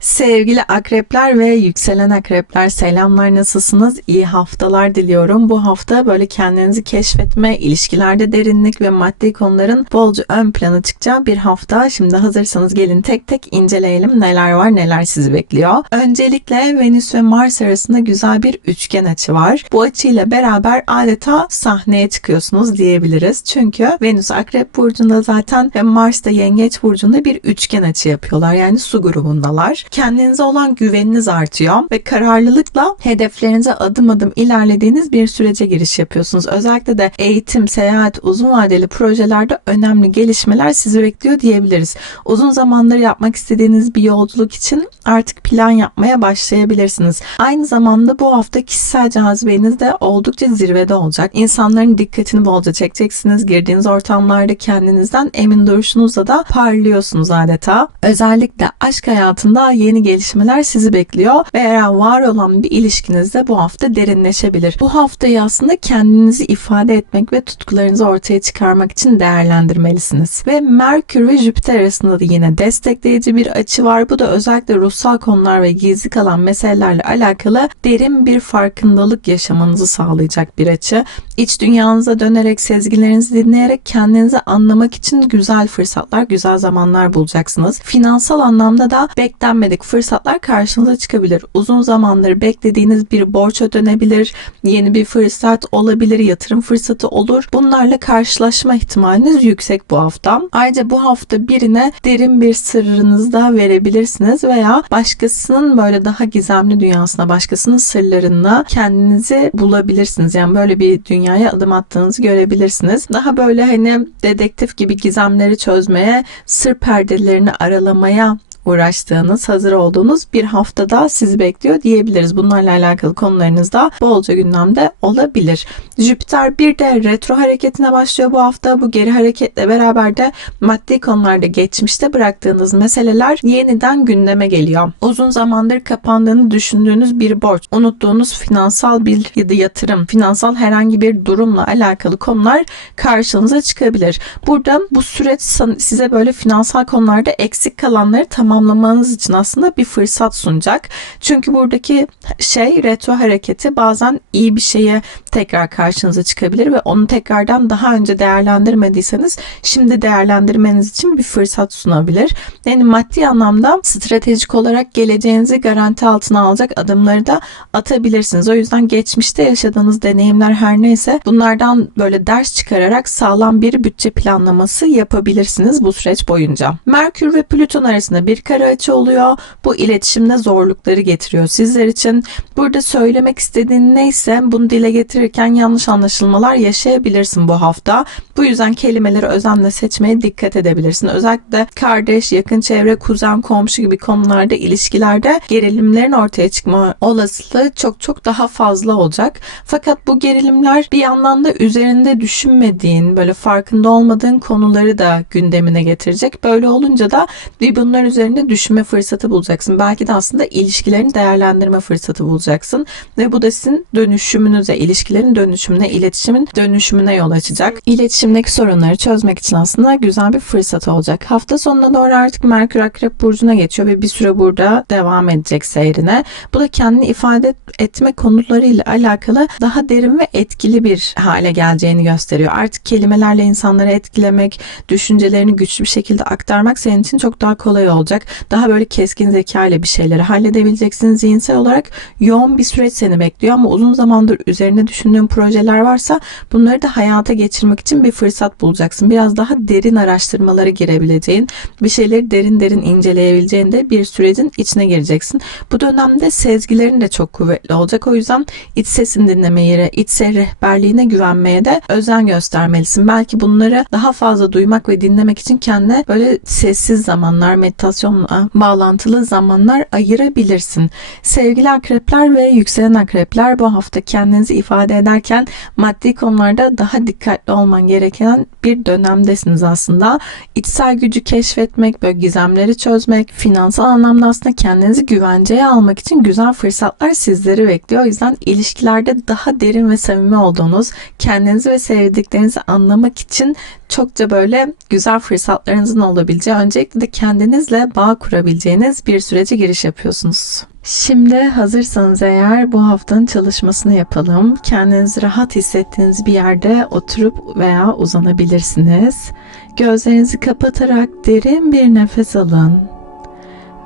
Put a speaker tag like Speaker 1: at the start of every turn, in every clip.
Speaker 1: Sevgili akrepler ve yükselen akrepler selamlar nasılsınız? İyi haftalar diliyorum. Bu hafta böyle kendinizi keşfetme, ilişkilerde derinlik ve maddi konuların bolca ön plana çıkacağı bir hafta. Şimdi hazırsanız gelin tek tek inceleyelim neler var neler sizi bekliyor. Öncelikle Venüs ve Mars arasında güzel bir üçgen açı var. Bu açıyla beraber adeta sahneye çıkıyorsunuz diyebiliriz. Çünkü Venüs akrep burcunda zaten ve Mars da yengeç burcunda bir üçgen açı yapıyorlar. Yani su grubundalar kendinize olan güveniniz artıyor ve kararlılıkla hedeflerinize adım adım ilerlediğiniz bir sürece giriş yapıyorsunuz. Özellikle de eğitim, seyahat, uzun vadeli projelerde önemli gelişmeler sizi bekliyor diyebiliriz. Uzun zamandır yapmak istediğiniz bir yolculuk için artık plan yapmaya başlayabilirsiniz. Aynı zamanda bu hafta kişisel cazibeniz de oldukça zirvede olacak. İnsanların dikkatini bolca çekeceksiniz. Girdiğiniz ortamlarda kendinizden emin duruşunuzla da parlıyorsunuz adeta. Özellikle aşk hayatında yeni gelişmeler sizi bekliyor ve eğer var olan bir ilişkinizde bu hafta derinleşebilir. Bu haftayı aslında kendinizi ifade etmek ve tutkularınızı ortaya çıkarmak için değerlendirmelisiniz. Ve Merkür ve Jüpiter arasında da yine destekleyici bir açı var. Bu da özellikle ruhsal konular ve gizli kalan meselelerle alakalı derin bir farkındalık yaşamanızı sağlayacak bir açı. İç dünyanıza dönerek, sezgilerinizi dinleyerek kendinizi anlamak için güzel fırsatlar, güzel zamanlar bulacaksınız. Finansal anlamda da beklenmedik fırsatlar karşınıza çıkabilir. Uzun zamandır beklediğiniz bir borç ödenebilir, yeni bir fırsat olabilir, yatırım fırsatı olur. Bunlarla karşılaşma ihtimaliniz yüksek bu hafta. Ayrıca bu hafta birine derin bir sırrınızı da verebilirsiniz veya başkasının böyle daha gizemli dünyasına, başkasının sırlarına kendinizi bulabilirsiniz. Yani böyle bir dünyaya adım attığınızı görebilirsiniz. Daha böyle hani dedektif gibi gizemleri çözmeye, sır perdelerini aralamaya uğraştığınız, hazır olduğunuz bir haftada sizi bekliyor diyebiliriz. Bunlarla alakalı konularınız da bolca gündemde olabilir. Jüpiter bir de retro hareketine başlıyor bu hafta. Bu geri hareketle beraber de maddi konularda geçmişte bıraktığınız meseleler yeniden gündeme geliyor. Uzun zamandır kapandığını düşündüğünüz bir borç, unuttuğunuz finansal bir ya da yatırım, finansal herhangi bir durumla alakalı konular karşınıza çıkabilir. Burada bu süreç size böyle finansal konularda eksik kalanları tamam tamamlamanız için aslında bir fırsat sunacak. Çünkü buradaki şey retro hareketi bazen iyi bir şeye tekrar karşınıza çıkabilir ve onu tekrardan daha önce değerlendirmediyseniz şimdi değerlendirmeniz için bir fırsat sunabilir. Yani maddi anlamda stratejik olarak geleceğinizi garanti altına alacak adımları da atabilirsiniz. O yüzden geçmişte yaşadığınız deneyimler her neyse bunlardan böyle ders çıkararak sağlam bir bütçe planlaması yapabilirsiniz bu süreç boyunca. Merkür ve Plüton arasında bir kare açı oluyor. Bu iletişimde zorlukları getiriyor sizler için. Burada söylemek istediğin neyse bunu dile getirirken yanlış anlaşılmalar yaşayabilirsin bu hafta. Bu yüzden kelimeleri özenle seçmeye dikkat edebilirsin. Özellikle kardeş, yakın çevre, kuzen, komşu gibi konularda ilişkilerde gerilimlerin ortaya çıkma olasılığı çok çok daha fazla olacak. Fakat bu gerilimler bir yandan da üzerinde düşünmediğin, böyle farkında olmadığın konuları da gündemine getirecek. Böyle olunca da bir bunlar üzerinde düşünme fırsatı bulacaksın. Belki de aslında ilişkilerini değerlendirme fırsatı bulacaksın. Ve bu da sizin dönüşümünüze, ilişkilerin dönüşümüne, iletişimin dönüşümüne yol açacak. İletişimdeki sorunları çözmek için aslında güzel bir fırsat olacak. Hafta sonuna doğru artık Merkür Akrep Burcu'na geçiyor ve bir süre burada devam edecek seyrine. Bu da kendini ifade etme konularıyla alakalı daha derin ve etkili bir hale geleceğini gösteriyor. Artık kelimelerle insanları etkilemek, düşüncelerini güçlü bir şekilde aktarmak senin için çok daha kolay olacak. Daha böyle keskin zeka ile bir şeyleri halledebileceksin. Zihinsel olarak yoğun bir süreç seni bekliyor ama uzun zamandır üzerine düşündüğün projeler varsa bunları da hayata geçirmek için bir fırsat bulacaksın. Biraz daha derin araştırmalara girebileceğin, bir şeyleri derin derin inceleyebileceğin de bir sürecin içine gireceksin. Bu dönemde sezgilerin de çok kuvvetli olacak. O yüzden iç sesini dinlemeye, iç rehberliğine güvenmeye de özen göstermelisin. Belki bunları daha fazla duymak ve dinlemek için kendine böyle sessiz zamanlar, meditasyonla bağlantılı zamanlar ayırabilirsin. Sevgili akrepler ve yükselen akrepler bu hafta kendinizi ifade ifade ederken maddi konularda daha dikkatli olman gereken bir dönemdesiniz aslında. İçsel gücü keşfetmek, böyle gizemleri çözmek, finansal anlamda aslında kendinizi güvenceye almak için güzel fırsatlar sizleri bekliyor. O yüzden ilişkilerde daha derin ve samimi olduğunuz, kendinizi ve sevdiklerinizi anlamak için çokça böyle güzel fırsatlarınızın olabileceği, öncelikle de kendinizle bağ kurabileceğiniz bir sürece giriş yapıyorsunuz. Şimdi hazırsanız eğer bu haftanın çalışmasını yapalım. Kendinizi rahat hissettiğiniz bir yerde oturup veya uzanabilirsiniz. Gözlerinizi kapatarak derin bir nefes alın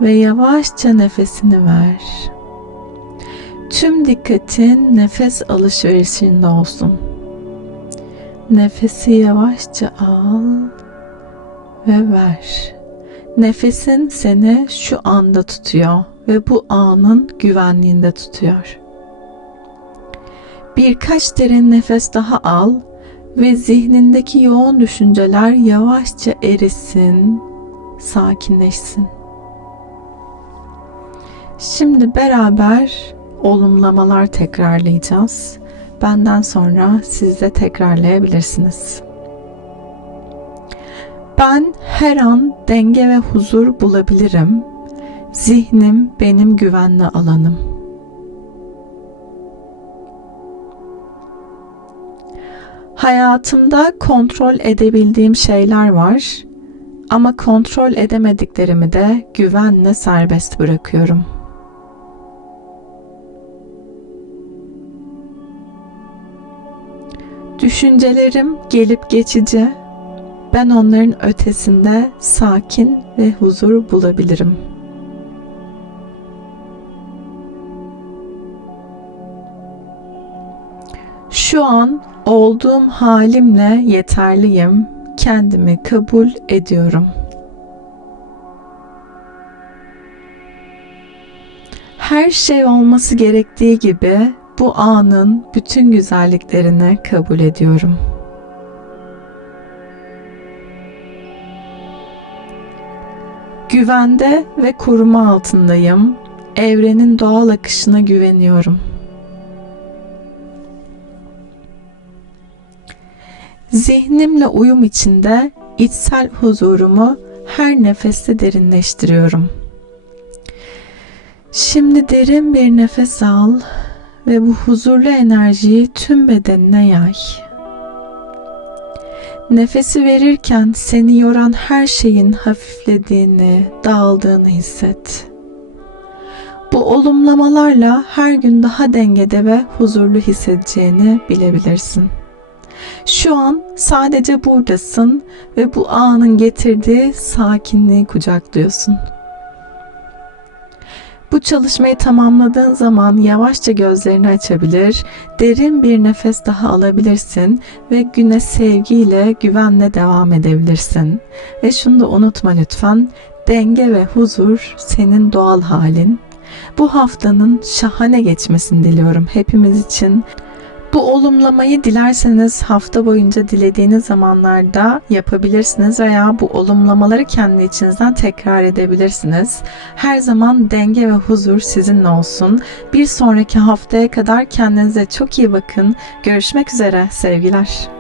Speaker 1: ve yavaşça nefesini ver. Tüm dikkatin nefes alışverişinde olsun. Nefesi yavaşça al ve ver. Nefesin seni şu anda tutuyor ve bu anın güvenliğinde tutuyor. Birkaç derin nefes daha al ve zihnindeki yoğun düşünceler yavaşça erisin, sakinleşsin. Şimdi beraber olumlamalar tekrarlayacağız. Benden sonra siz de tekrarlayabilirsiniz. Ben her an denge ve huzur bulabilirim. Zihnim benim güvenli alanım. Hayatımda kontrol edebildiğim şeyler var ama kontrol edemediklerimi de güvenle serbest bırakıyorum. Düşüncelerim gelip geçici. Ben onların ötesinde sakin ve huzur bulabilirim. Şu an olduğum halimle yeterliyim. Kendimi kabul ediyorum. Her şey olması gerektiği gibi bu anın bütün güzelliklerini kabul ediyorum. Güvende ve koruma altındayım. Evrenin doğal akışına güveniyorum. Zihnimle uyum içinde içsel huzurumu her nefeste derinleştiriyorum. Şimdi derin bir nefes al ve bu huzurlu enerjiyi tüm bedenine yay. Nefesi verirken seni yoran her şeyin hafiflediğini, dağıldığını hisset. Bu olumlamalarla her gün daha dengede ve huzurlu hissedeceğini bilebilirsin. Şu an sadece buradasın ve bu anın getirdiği sakinliği kucaklıyorsun. Bu çalışmayı tamamladığın zaman yavaşça gözlerini açabilir, derin bir nefes daha alabilirsin ve güne sevgiyle, güvenle devam edebilirsin. Ve şunu da unutma lütfen, denge ve huzur senin doğal halin. Bu haftanın şahane geçmesini diliyorum hepimiz için. Bu olumlamayı dilerseniz hafta boyunca dilediğiniz zamanlarda yapabilirsiniz veya bu olumlamaları kendi içinizden tekrar edebilirsiniz. Her zaman denge ve huzur sizinle olsun. Bir sonraki haftaya kadar kendinize çok iyi bakın. Görüşmek üzere sevgiler.